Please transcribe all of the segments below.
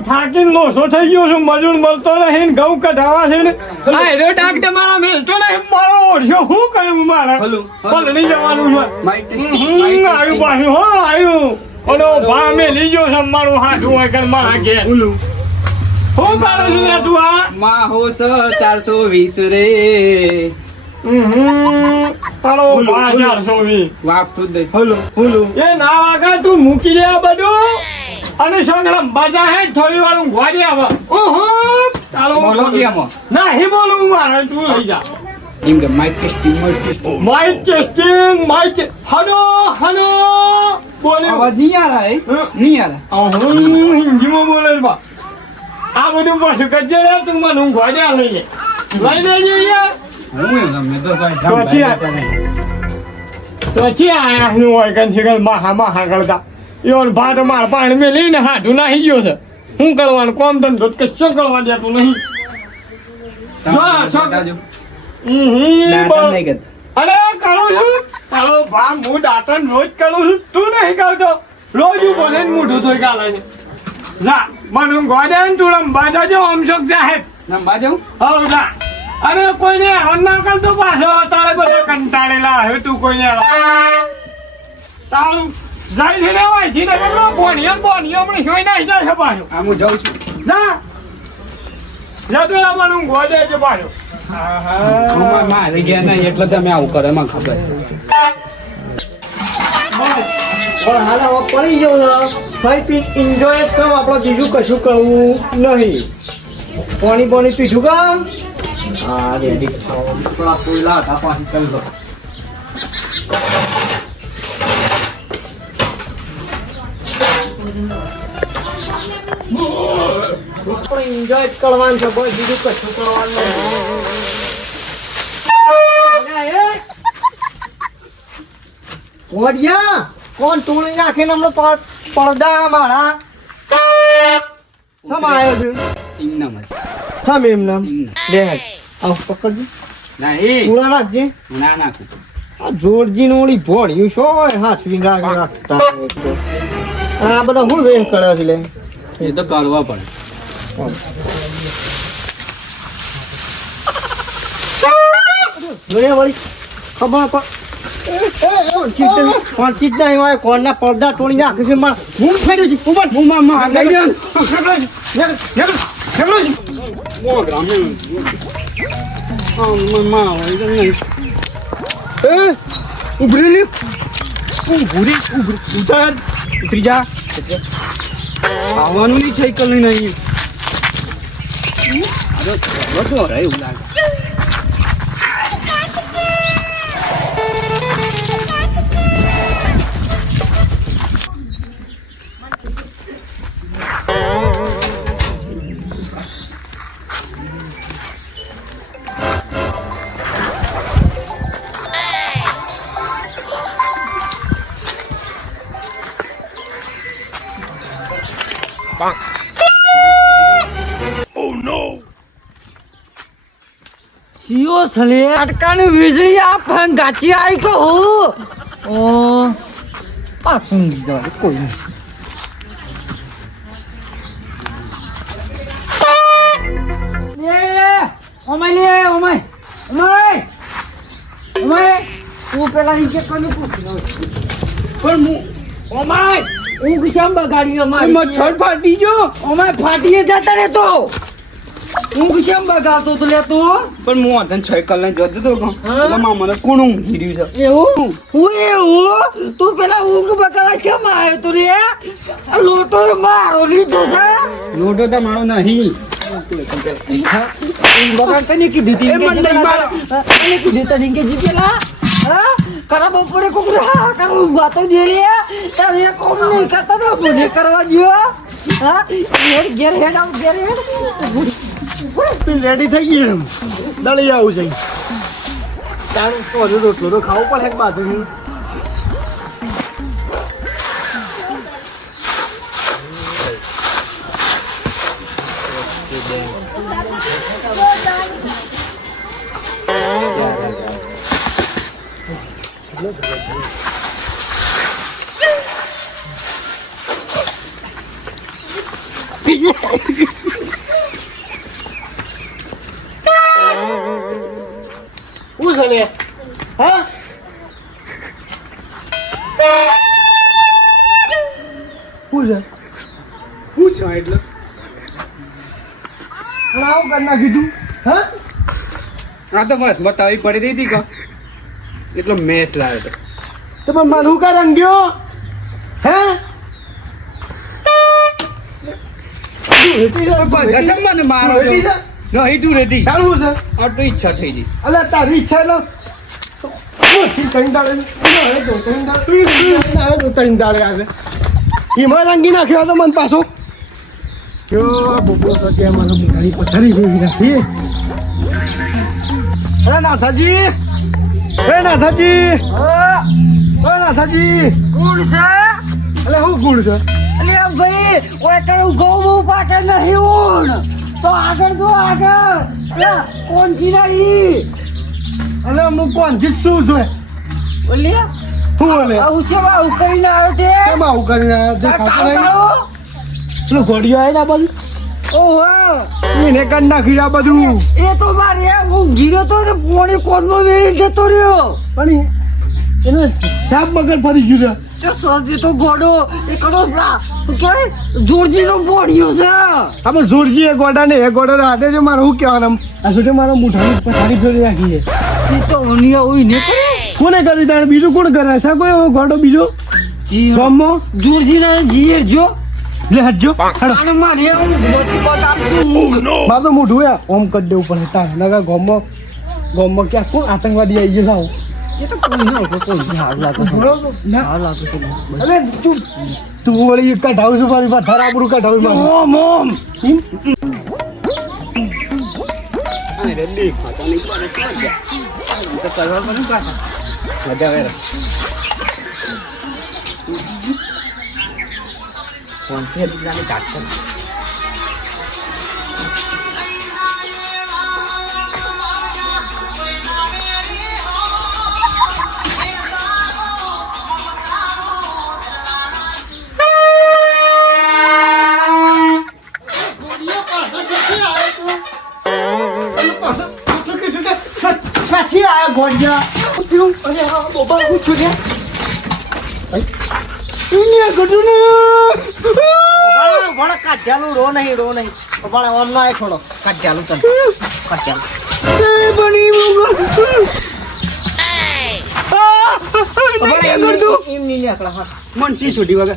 હું થાકીને લોસો થઈ ગયો છું મજૂર મળતો નહીં ને ઘઉં કઢાવા છે ને આ એનો ડાક તમારા મેલતો નહીં મારો ઓછો શું કરું મારે પલણી જવાનું છે આવ્યું પાછું હો આવ્યું ઓલો ભા મેલી ગયો છે મારું હાથું હોય કે મારા ઘેર હું કરું છું ને તું આ માહોસ 420 રે તારો ભા 420 વાગતું જ નહીં એ ના વાગા તું મૂકી દે આ બધું અને સંગ્રામ બાજા હે થોડી વાર ઊંઘવા દે હવે ઓહો ચાલો બોલો કે આમાં નહીં બોલું મારે તું લઈ જા એમ કે માઇક ટેસ્ટિંગ હનો બોલે આવાજ નહીં આ રહા હે નહીં આ રહા હિન્દીમાં બોલે બા આ બધું પાછું કરજે રે તું મને ઊંઘવા દે લઈ લેજે યાર મેં તો પછી આયા હું હોય કન છે મહા કરતા યો ભાત માર પાણી મેં લઈને હાથું નાહી ગયો છે શું કરવાનું કોમ ધંધો કશો કરવા દેતું નહીં અરે કરું છું તારો ભા હું દાંતન રોજ કરું છું તું નહીં કરતો રોજ બોલે મોઢું થોઈ ગાલે છે જા મને ગોડે ને તું રંબા જાજો અમશોક જાહેર નંબા જાઉં હવ જા અરે કોઈને હેરાન ના કરતો પાછો તારે બધો કંટાળેલા આવ્યો તું કોઈને તારું જાય છે ને હોય છે ને બોનિયમ હમણાં જોઈ નાખી જાય છે પાછો આ હું જાઉં છું જા તો મને ગોડે છે પાછો મારે ગયા નહીં એટલે તમે આવું કરે એમાં ખબર પણ હાલ હવે પડી ગયો ને ખાઈ પી એન્જોય કરો આપણે બીજું કશું કરવું નહીં પાણી પીધું કા હા રેડી થોડા કોયલા હતા પાણી કરી દો એન્જોય કરવાનું છે બસ બીજું કશું કરવાનું વડિયા કોણ તોડી નાખીને હમણાં પડદા મારા શમ આવ્યો છે એમના મત શમ એમ નામ બે આવ પકડજો નહીં પૂરા નાખજે ના નાખું આ જોરજી નોડી ભોળ્યું શો હાથ રાખતા આ બધા હું વેહ કરે છે લે એ તો કરવા પડે જોયા વળી ખબર પણ કોણના પડદા તોડી નાખે છે મારા હું ફેર્યું છે હું ઉભરી ઉતરી જા આવવાનું નહીં સાયકલ લઈને આવી બધું રહે એવું લાગે યો સલે અટકાની વીજળી આ ગાચી આવી કે હો ઓ પાછું જવા કોઈ નહીં તું પેલા નીચે કોને પૂછ્યું પણ ઓમાય હું કિસામ બગાડી અમારી મચ્છર ફાટી ગયો ઓમાય ફાટીએ જતા રે તો હું કિસામ બગાડતો તો લે તું પણ હું અધન સાયકલ લઈને જતો હતો મને કોણ ઊંઘી રહ્યું છે એવું તું પેલા ઊંઘ બગાડા છે આવ્યો તું રે લોટો મારો લીધો છે લોટો તો મારો નહીં બગાડ તને કીધી હતી તને કીધી તને કે જી પેલા હા કરા બપોરે કોકરે હા કરું વાતો જે લે તમે કોમ નહીં કરતા તો મને કરવા જો હા ઘેર હેડ રેડી થઈ ગઈ એમ દળી આવું છે તારું રોટલો તો ખાવું પડે એક બાજુ શું છે લે? હા? શું છે? શું છે એટલે આવું કરી નાખ્યું તું? હા? આ તો બસ બતાવી પડી રહી હતી કા એટલો મેસ લાવ્યો તો તો પણ મને હું કા રંગ્યો? હે? મને મારો છો. નહીં તું રેતી તારું છે? આટલી ઈચ્છા થઈ ગઈ અલ્યા તારી ઈચ્છા એટલે એમાં રંગી નાખ્યો તો મન પાછો પથારી ભેગી નાખી. અરે નાથાજી, એ નાથાજી, એ નાથાજી, ગુડ છે અલે હું ગુડ છે? અલે ભાઈ ઓય કરું ઘઉં બહુ પાકે નહીં ઊણ તો આગળ જો આગળ અલે કોણ ચીરાઈ અલે હું કોણ શું છે? ઓલે શું અલે આવું છે આવું કરીને આવ્યો તે કેમ આવું કરીને કાળો કાળો પેલું ઘોડિયો આવે ને આ બાજુ ઓહો એને કરી નાખ્યું આ બધું. એ તો મારે હું ગીરો તો ને પોણી કોદમાં વેરી જતો રહ્યો પણ એને સાપ મગર ફરી ગયું છે. તે સજી તો ગોડો એ કડો કે જોરજીનો પોણ્યો છે આપણે જોરજી એ ગોડા ને એ ગોડો હાથે છે. મારે શું કહેવાનું આ સુધી મારો મુઠાની પથારી ફેરી રાખી છે. એ તો અનિયા હોય ને કરે કોને કરી તાણે બીજું કોણ કરે છે? કોઈ એવો ગોડો બીજો ગામમાં જોરજીના જીર જો લે હટજો હેડો. અને મારે હું ગોતી બતાવતું મારું તો મોઢું ઓમ કરી દેવું પડે તારે નકા ગામમાં ક્યાં કોણ આતંકવાદી આવી ગયો સાવ? એ તો કોઈ નહીં કોઈ હાલ લાગે ના. હાલ લાગે અરે તું વળી કઢાવું છું મારી પથાર આબરું કઢાવું મારું. ઓમ ઓમ એમ? રેડી ખાતા નહીં પડે ક્યાં ગયા તો કરવા પડે પાછા મજા આવે ફોન થી જાને ચાટ કર સાચી આયા ગોડિયા. અરે હા બાબા હું છું ને ભણા કાઢ્યાલું રો નહીં ભણા ઓમ નો થોડો કાઢ્યાલું તને કાઢ્યાલું એમ નહીં આકડા હા મનસી છોડી વગર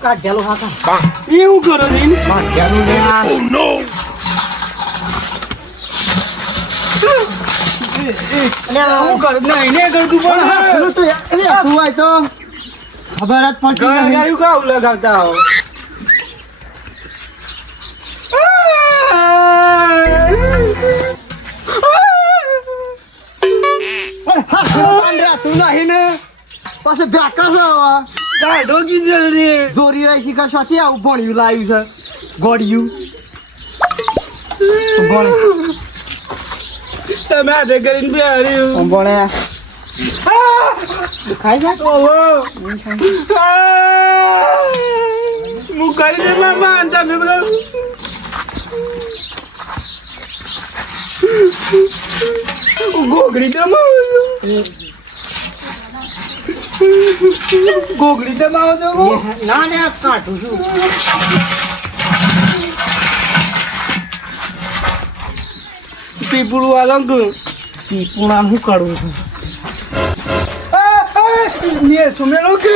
કાઢ્યાલું હા એવું કરો ને કાઢ્યાલું લે અને હું કર નહીં ને કરતું પણ પેલું તો યાર, અરે તું આય તો ખબર જ પડતી નથી. ગાયું કાવ લગાવતા હો હા, પાંડરા, તું નહીં ને પાછો ભ્યાકા છે હવે. કાઢો કીધું રે જોરી રહી શીખર સાચી આવું ભણ્યું લાવ્યું છે ગોડિયું ભણે તમે હાથે કરીને બેહાર્યું ભણે ખાઈ જા ઓહો હું કરી દે મામા તમે બધા ગોગડી દમાવો છો ના ને કાઢું છું પીપળું આલંગ પૂણા હું કરું છું ને સુમેલો કે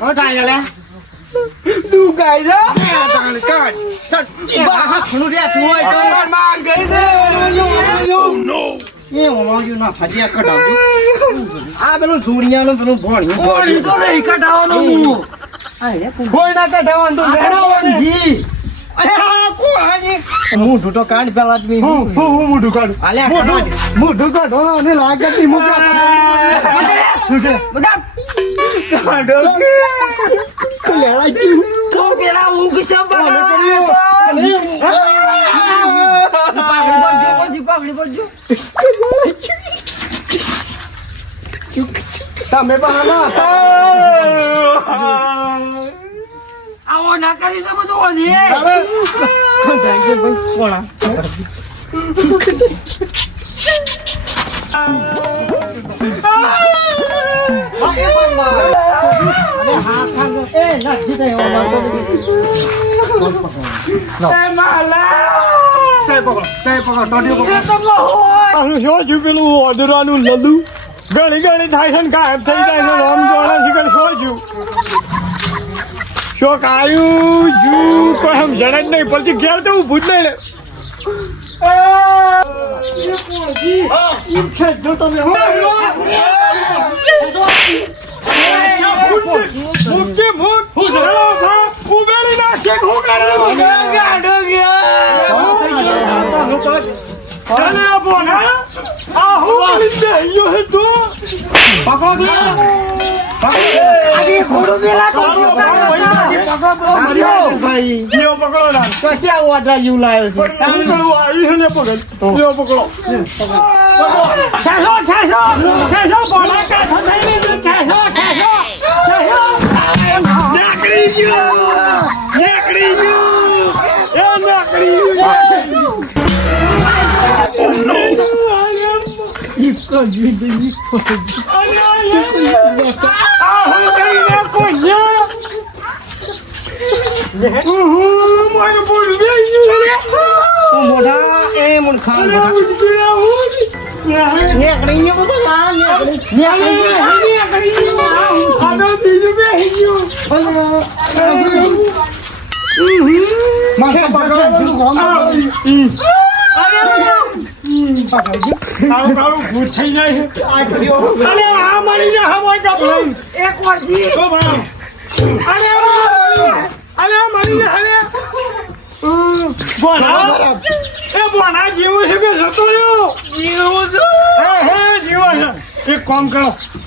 હા ટાઈ લે તું ગાય જા માં ગઈ દે એ ઓમાવ્યું ના ફાજિયા કઢાવ્યું આ પેલું ધૂળિયાનું પેલું ભણ્યું કોણી તો નહીં કઢાવવાનું હું કોઈ ના કઢાવવાનું તો કઢાવવાનું જી અરે આ કોહાજી મોઢું તો કાઢ પેલા જ બી હું મોઢું કાઢું અલ્યા મોઢું કાઢો અને લાગત ની મુકા શું છે બધા કાઢો લેડા જીવ તો પેલા ઊંઘ છે પાઘડી બાજુ તમે બહાના આવો ના કરી તો બધું ઓને શું છું પેલું ઓદરવાનું લડુ ઘણી ઘણી થાય છે ને ગાયબ થઈ જાય છે રામ જોડા શીખર શું છું શોક આવ્યું જુ કોઈ સમજણ જ નહીં પછી ઘેર તો ઊભું જ નહીં લે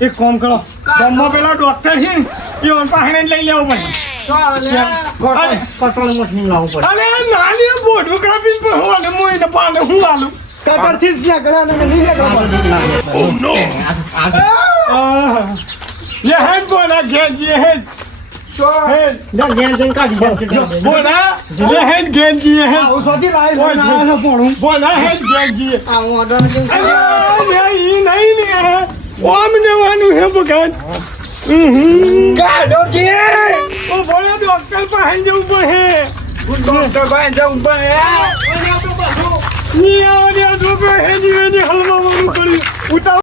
એક કામ કરો ગામમાં પેલા ડોક્ટર છે ને એ પાસે લઈ લેવું પડે અરે નાની બોડું કાપી હું આલું કટર થી જ ये हेड बोला गेंद ये हेड बोला ये हेड गेंद ये हेड बोला हेड गेंद ये नहीं है हमने वानू है बगन वो बोला डॉक्टर पहन जो ऊपर है डॉक्टर पहन जो ऊपर है नहीं आ रहा तो है नहीं हलवा वालू करी उठा